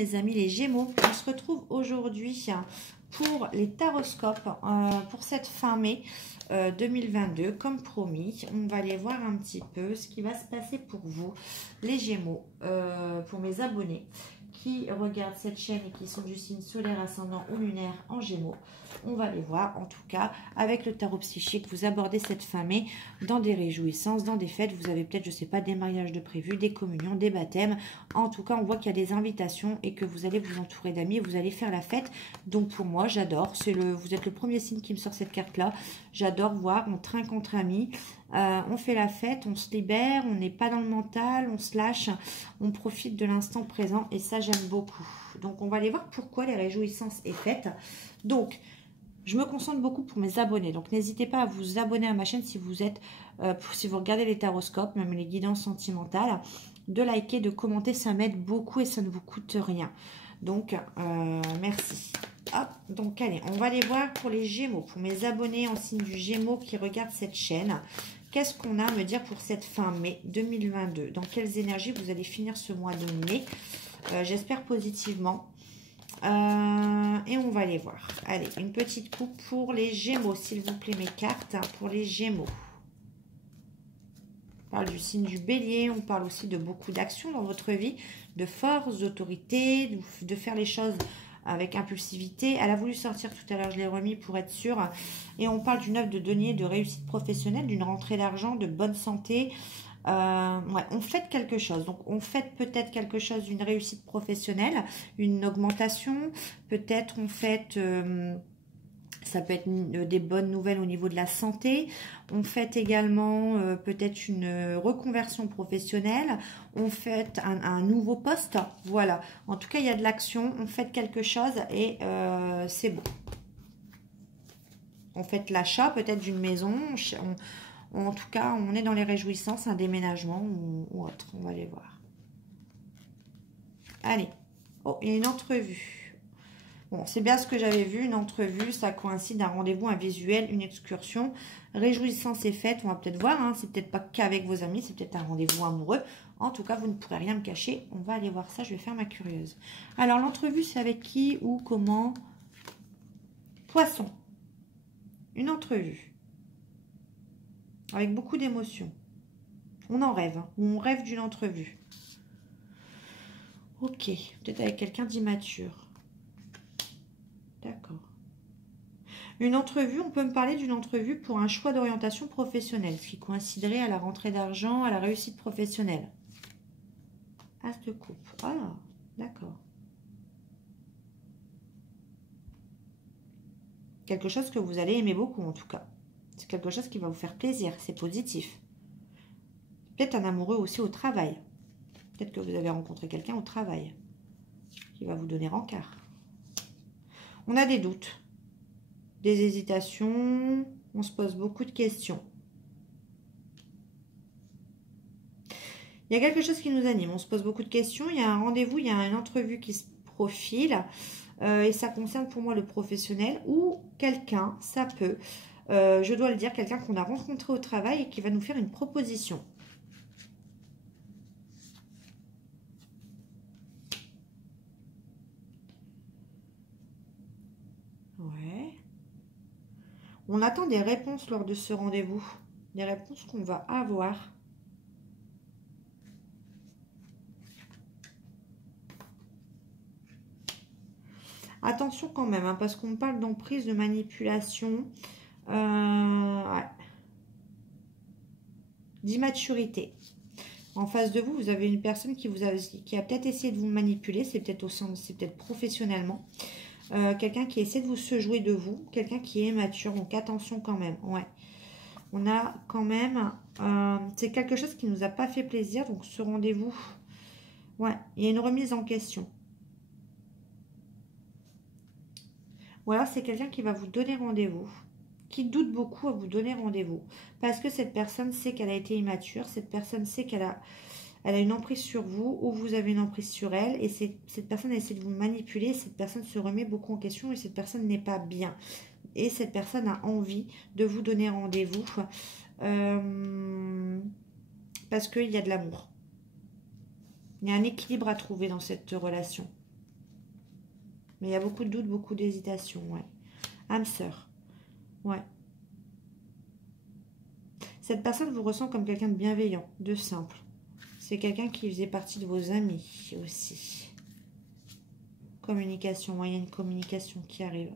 mes amis les Gémeaux. On se retrouve aujourd'hui pour les taroscopes pour cette fin mai 2022. Comme promis, on va aller voir un petit peu ce qui va se passer pour vous, les Gémeaux, pour mes abonnés qui regardent cette chaîne et qui sont du signe solaire, ascendant ou lunaire en Gémeaux. On va les voir, en tout cas, avec le tarot psychique. Vous abordez cette fin mai dans des réjouissances, dans des fêtes. Vous avez peut-être, je sais pas, des mariages de prévus, des communions, des baptêmes. En tout cas, on voit qu'il y a des invitations et que vous allez vous entourer d'amis. Vous allez faire la fête. Donc, pour moi, j'adore. Vous êtes le premier signe qui me sort cette carte-là. J'adore voir. On trinque entre amis. On fait la fête, on se libère, on n'est pas dans le mental, on se lâche, on profite de l'instant présent et ça j'aime beaucoup. Donc on va aller voir pourquoi les réjouissances est faite. Donc je me concentre beaucoup pour mes abonnés, donc n'hésitez pas à vous abonner à ma chaîne si vous êtes, si vous regardez les taroscopes, même les guidances sentimentales, de liker, de commenter, ça m'aide beaucoup et ça ne vous coûte rien. Donc merci. Hop, donc allez, on va aller voir pour les Gémeaux, pour mes abonnés en signe du Gémeaux qui regardent cette chaîne. Qu'est-ce qu'on a à me dire pour cette fin mai 2022? Dans quelles énergies vous allez finir ce mois de mai? J'espère positivement. Et on va aller voir. Allez, une petite coupe pour les Gémeaux, s'il vous plaît, mes cartes, pour les Gémeaux. On parle du signe du Bélier, on parle aussi de beaucoup d'actions dans votre vie, de force, d'autorité, de faire les choses avec impulsivité. Elle a voulu sortir tout à l'heure, je l'ai remis pour être sûre. Et on parle d'une œuvre de denier, de réussite professionnelle, d'une rentrée d'argent, de bonne santé. Ouais, on fête quelque chose. Donc, on fête peut-être quelque chose, une réussite professionnelle, une augmentation. Peut-être on fête... ça peut être des bonnes nouvelles au niveau de la santé. On fête également peut-être une reconversion professionnelle. On fête un nouveau poste. Voilà. En tout cas, il y a de l'action. On fête quelque chose et c'est beau. On fête l'achat peut-être d'une maison. En tout cas, on est dans les réjouissances, un déménagement ou autre. On va aller voir. Allez. Oh, il y a une entrevue. Bon, c'est bien ce que j'avais vu, une entrevue, ça coïncide, un rendez-vous, un visuel, une excursion. Réjouissance et fête, on va peut-être voir, hein, c'est peut-être pas qu'avec vos amis, c'est peut-être un rendez-vous amoureux. En tout cas, vous ne pourrez rien me cacher, on va aller voir ça, je vais faire ma curieuse. Alors, l'entrevue, c'est avec qui, où, comment? Poisson. Une entrevue. Avec beaucoup d'émotions. On en rêve, hein, ou on rêve d'une entrevue. Ok, peut-être avec quelqu'un d'immature. D'accord. Une entrevue, on peut me parler d'une entrevue pour un choix d'orientation professionnelle, ce qui coïnciderait à la rentrée d'argent, à la réussite professionnelle. As de coupe. Ah, d'accord. Quelque chose que vous allez aimer beaucoup, en tout cas. C'est quelque chose qui va vous faire plaisir, c'est positif. Peut-être un amoureux aussi au travail. Peut-être que vous avez rencontré quelqu'un au travail qui va vous donner rencard. On a des doutes, des hésitations, on se pose beaucoup de questions. Il y a quelque chose qui nous anime, on se pose beaucoup de questions, il y a un rendez-vous, il y a une entrevue qui se profile et ça concerne pour moi le professionnel ou quelqu'un, ça peut, je dois le dire, quelqu'un qu'on a rencontré au travail et qui va nous faire une proposition. Ouais. On attend des réponses lors de ce rendez-vous. Des réponses qu'on va avoir. Attention quand même, hein, parce qu'on parle d'emprise, de manipulation, ouais. D'immaturité. En face de vous, vous avez une personne qui a peut-être essayé de vous manipuler. C'est peut-être c'est peut-être professionnellement. Quelqu'un qui essaie de vous se jouer de vous, quelqu'un qui est immature, donc attention quand même, ouais. On a quand même, c'est quelque chose qui nous a pas fait plaisir, donc ce rendez-vous, ouais, il y a une remise en question. Ou alors c'est quelqu'un qui va vous donner rendez-vous, qui doute beaucoup à vous donner rendez-vous, parce que cette personne sait qu'elle a été immature, cette personne sait qu'elle a une emprise sur vous ou vous avez une emprise sur elle et cette personne essaie de vous manipuler, cette personne se remet beaucoup en question et cette personne n'est pas bien. Et cette personne a envie de vous donner rendez-vous parce qu'il y a de l'amour. Il y a un équilibre à trouver dans cette relation. Mais il y a beaucoup de doutes, beaucoup d'hésitation, ouais. Âme sœur. Ouais. Cette personne vous ressent comme quelqu'un de bienveillant, de simple. C'est quelqu'un qui faisait partie de vos amis aussi. Communication, il y a une communication qui arrive.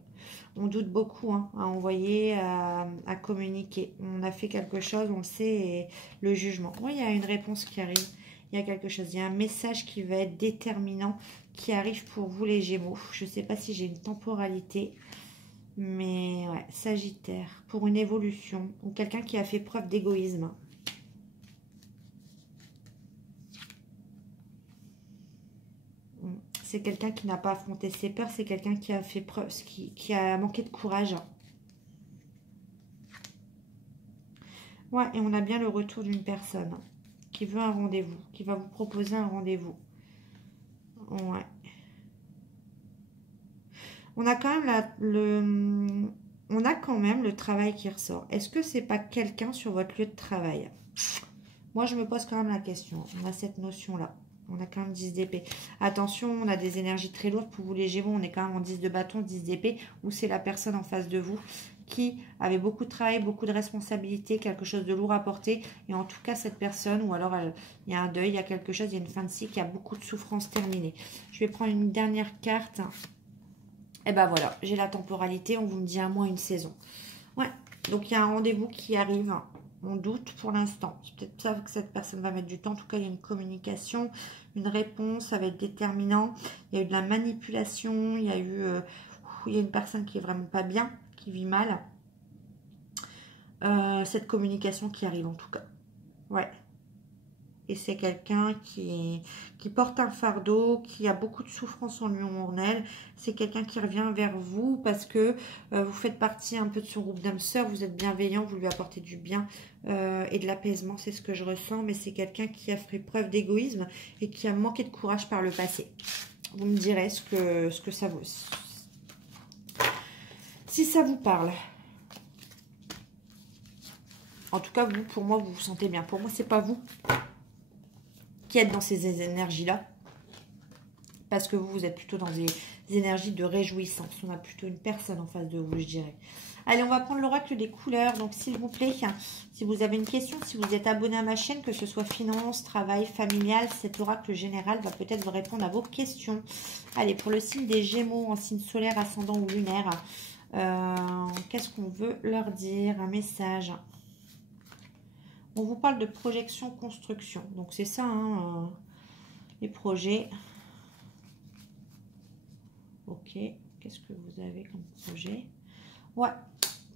On doute beaucoup hein, à envoyer, à communiquer. On a fait quelque chose, on le sait, et le jugement. Oui, il y a une réponse qui arrive. Il y a quelque chose, il y a un message qui va être déterminant, qui arrive pour vous les Gémeaux. Je ne sais pas si j'ai une temporalité, mais ouais, Sagittaire, pour une évolution, ou quelqu'un qui a fait preuve d'égoïsme. C'est quelqu'un qui n'a pas affronté ses peurs, c'est quelqu'un qui a fait preuve, qui a manqué de courage. Ouais, et on a bien le retour d'une personne qui veut un rendez-vous, qui va vous proposer un rendez-vous. Ouais. On a quand même le travail qui ressort. Est-ce que c'est pas quelqu'un sur votre lieu de travail? Moi, je me pose quand même la question. On a cette notion-là. On a quand même 10 d'épée. Attention, on a des énergies très lourdes. Pour vous les Gémeaux, on est quand même en 10 de bâton, 10 d'épée, où c'est la personne en face de vous qui avait beaucoup de travail, beaucoup de responsabilités, quelque chose de lourd à porter. Et en tout cas, cette personne, ou alors il y a un deuil, il y a quelque chose, il y a une fin de cycle, il y a beaucoup de souffrance terminée. Je vais prendre une dernière carte. Et ben voilà, j'ai la temporalité, on vous me dit un mois, une saison. Ouais, donc il y a un rendez-vous qui arrive. On doute pour l'instant. C'est peut-être ça que cette personne va mettre du temps. En tout cas, il y a une communication, une réponse, ça va être déterminant. Il y a eu de la manipulation, il y a une personne qui est vraiment pas bien, qui vit mal. Cette communication qui arrive en tout cas. Ouais. Et c'est quelqu'un qui porte un fardeau, qui a beaucoup de souffrance en lui ou en elle. C'est quelqu'un qui revient vers vous parce que vous faites partie un peu de son groupe d'âmes sœurs. Vous êtes bienveillant, vous lui apportez du bien et de l'apaisement. C'est ce que je ressens. Mais c'est quelqu'un qui a fait preuve d'égoïsme et qui a manqué de courage par le passé. Vous me direz ce que ça vaut. Si ça vous parle. En tout cas, vous, pour moi, vous vous sentez bien. Pour moi, c'est pas vous qui êtes dans ces énergies-là. Parce que vous êtes plutôt dans des énergies de réjouissance. On a plutôt une personne en face de vous, je dirais. Allez, on va prendre l'oracle des couleurs. Donc, s'il vous plaît, si vous avez une question, si vous êtes abonné à ma chaîne, que ce soit finance, travail, familial, cet oracle général va peut-être vous répondre à vos questions. Allez, pour le signe des Gémeaux, en signe solaire, ascendant ou lunaire, qu'est-ce qu'on veut leur dire? Un message. On vous parle de projection, construction. Donc, c'est ça, hein, les projets. Ok. Qu'est-ce que vous avez comme projet? Ouais.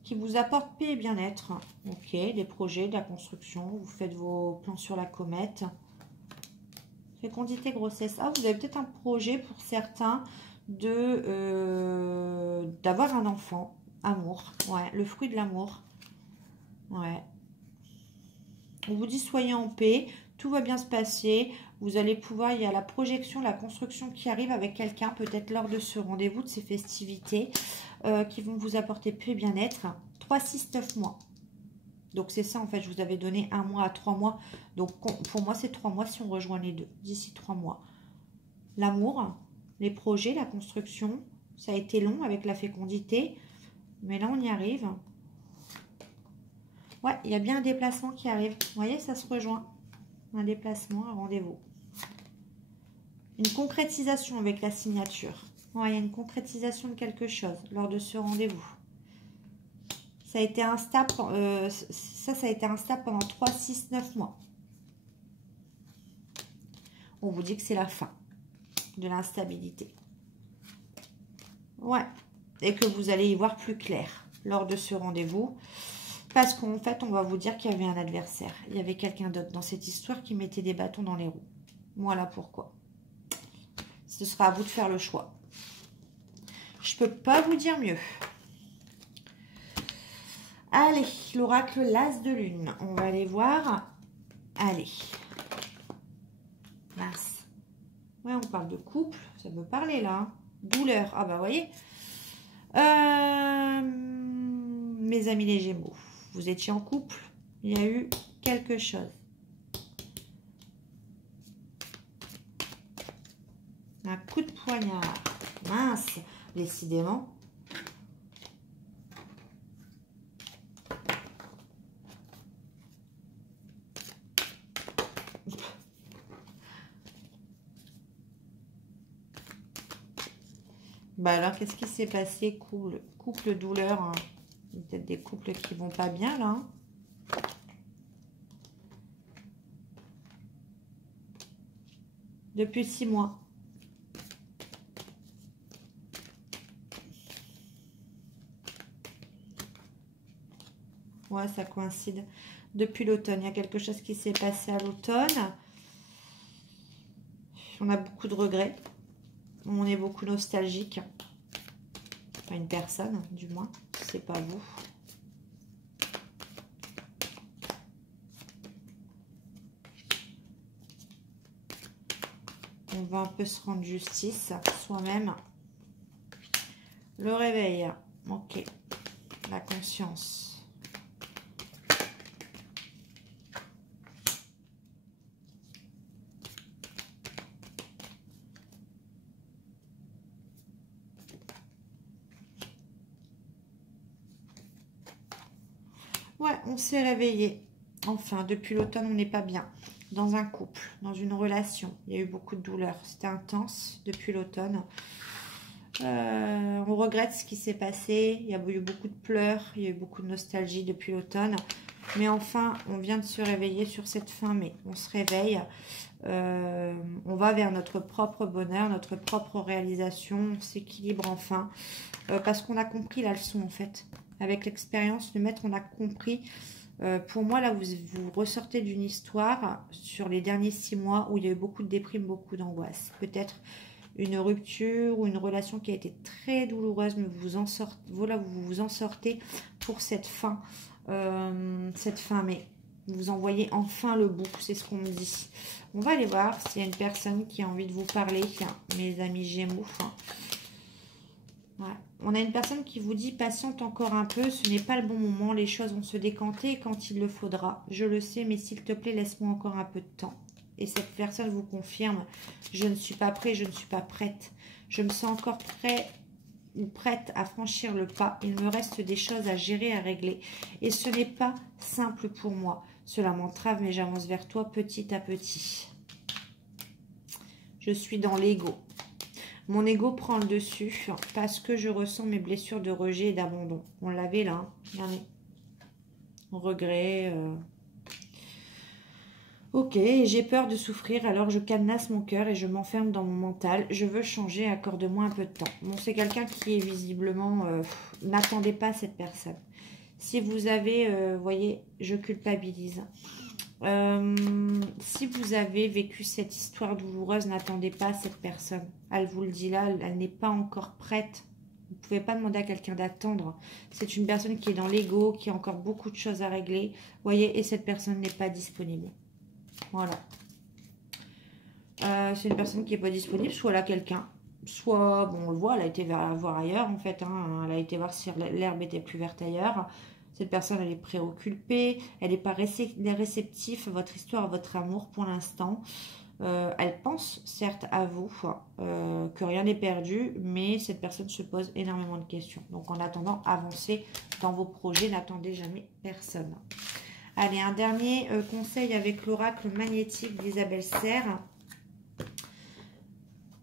Qui vous apporte paix et bien-être. Ok. Les projets, de la construction. Vous faites vos plans sur la comète. Fécondité, grossesse. Ah, vous avez peut-être un projet pour certains d'avoir un enfant. Amour. Ouais. Le fruit de l'amour. Ouais. On vous dit soyez en paix, tout va bien se passer, vous allez pouvoir, il y a la projection, la construction qui arrive avec quelqu'un, peut-être lors de ce rendez-vous, de ces festivités, qui vont vous apporter paix et bien-être. 3, 6, 9 mois. Donc c'est ça en fait, je vous avais donné 1 mois à 3 mois. Donc pour moi c'est 3 mois si on rejoint les deux, d'ici 3 mois. L'amour, les projets, la construction, ça a été long avec la fécondité, mais là on y arrive. Ouais, il y a bien un déplacement qui arrive. Vous voyez, ça se rejoint. Un déplacement, un rendez-vous. Une concrétisation avec la signature. Ouais, il y a une concrétisation de quelque chose lors de ce rendez-vous. Ça a été instable, ça a été instable pendant 3, 6, 9 mois. On vous dit que c'est la fin de l'instabilité. Ouais, et que vous allez y voir plus clair lors de ce rendez-vous. Parce qu'en fait, on va vous dire qu'il y avait un adversaire. Il y avait quelqu'un d'autre dans cette histoire qui mettait des bâtons dans les roues. Voilà pourquoi. Ce sera à vous de faire le choix. Je ne peux pas vous dire mieux. Allez, l'oracle l'As de Lune. On va aller voir. Allez. Mince. Ouais, on parle de couple. Ça peut parler là. Hein. Douleur. Ah bah, vous voyez. Mes amis les Gémeaux. Vous étiez en couple, il y a eu quelque chose. Un coup de poignard. Mince. décidément. Bah alors, qu'est-ce qui s'est passé? Couple douleur, hein. Peut-être des couples qui vont pas bien, là. Hein. Depuis 6 mois. Ouais, ça coïncide. Depuis l'automne, il y a quelque chose qui s'est passé à l'automne. On a beaucoup de regrets. On est beaucoup nostalgique. Enfin, une personne, du moins. C'est pas vous. On va un peu se rendre justice soi-même. Le réveil. Ok. La conscience. Ouais, on s'est réveillé. Enfin, depuis l'automne, on n'est pas bien. Dans un couple, dans une relation. Il y a eu beaucoup de douleurs. C'était intense depuis l'automne. On regrette ce qui s'est passé. Il y a eu beaucoup de pleurs. Il y a eu beaucoup de nostalgie depuis l'automne. Mais enfin, on vient de se réveiller sur cette fin mai. On se réveille. On va vers notre propre bonheur, notre propre réalisation. On s'équilibre enfin. Parce qu'on a compris la leçon, en fait. Avec l'expérience, le maître, on a compris. Pour moi, là, vous ressortez d'une histoire sur les derniers 6 mois où il y a eu beaucoup de déprime, beaucoup d'angoisse. Peut-être une rupture ou une relation qui a été très douloureuse, mais vous en sortez, voilà, vous vous en sortez pour cette fin mai. Vous en voyez enfin le bout, c'est ce qu'on me dit. On va aller voir s'il y a une personne qui a envie de vous parler, mes amis Gémeaux. Ouais. On a une personne qui vous dit patiente encore un peu, ce n'est pas le bon moment, les choses vont se décanter quand il le faudra. Je le sais, mais s'il te plaît, laisse-moi encore un peu de temps. Et cette personne vous confirme, je ne suis pas prêt, je ne suis pas prête. Je me sens encore prêt ou prête à franchir le pas. Il me reste des choses à gérer, à régler. Et ce n'est pas simple pour moi. Cela m'entrave, mais j'avance vers toi petit à petit. Je suis dans l'ego. Mon ego prend le dessus parce que je ressens mes blessures de rejet et d'abandon. On l'avait là, hein. Regardez. Regret. Ok, j'ai peur de souffrir, alors je cadenasse mon cœur et je m'enferme dans mon mental. Je veux changer, accorde-moi un peu de temps. Bon, c'est quelqu'un qui est visiblement... n'attendez pas cette personne. Si vous avez... voyez, je culpabilise. Si vous avez vécu cette histoire douloureuse, n'attendez pas cette personne. Elle vous le dit là, elle n'est pas encore prête. Vous ne pouvez pas demander à quelqu'un d'attendre. C'est une personne qui est dans l'ego, qui a encore beaucoup de choses à régler. Voyez, et cette personne n'est pas disponible. Voilà. C'est une personne qui n'est pas disponible, soit elle a quelqu'un, soit, bon, on le voit, elle a été voir ailleurs, en fait. Hein, elle a été voir si l'herbe était plus verte ailleurs. Cette personne, elle est préoccupée, elle n'est pas réceptive à votre histoire, à votre amour pour l'instant. Elle pense certes à vous, que rien n'est perdu, mais cette personne se pose énormément de questions. Donc en attendant, avancez dans vos projets, n'attendez jamais personne. Allez, un dernier conseil avec l'oracle magnétique d'Isabelle Serre.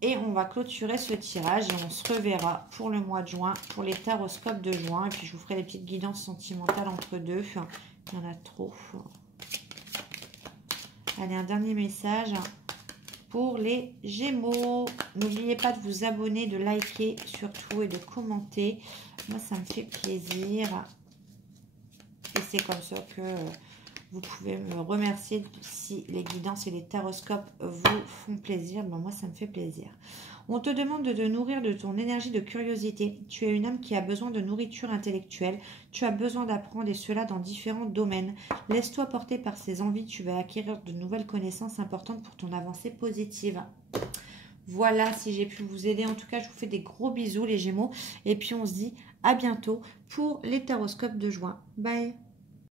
Et on va clôturer ce tirage et on se reverra pour le mois de juin, pour les taroscopes de juin. Et puis je vous ferai des petites guidances sentimentales entre deux. Il y en a trop. Allez, un dernier message pour les Gémeaux. N'oubliez pas de vous abonner, de liker surtout et de commenter. Moi, ça me fait plaisir. Et c'est comme ça que vous pouvez me remercier si les guidances et les taroscopes vous font plaisir. Ben, moi, ça me fait plaisir. On te demande de te nourrir de ton énergie de curiosité. Tu es une âme qui a besoin de nourriture intellectuelle. Tu as besoin d'apprendre et cela dans différents domaines. Laisse-toi porter par ces envies. Tu vas acquérir de nouvelles connaissances importantes pour ton avancée positive. Voilà, si j'ai pu vous aider. En tout cas, je vous fais des gros bisous les Gémeaux. Et puis, on se dit à bientôt pour les taroscopes de juin. Bye!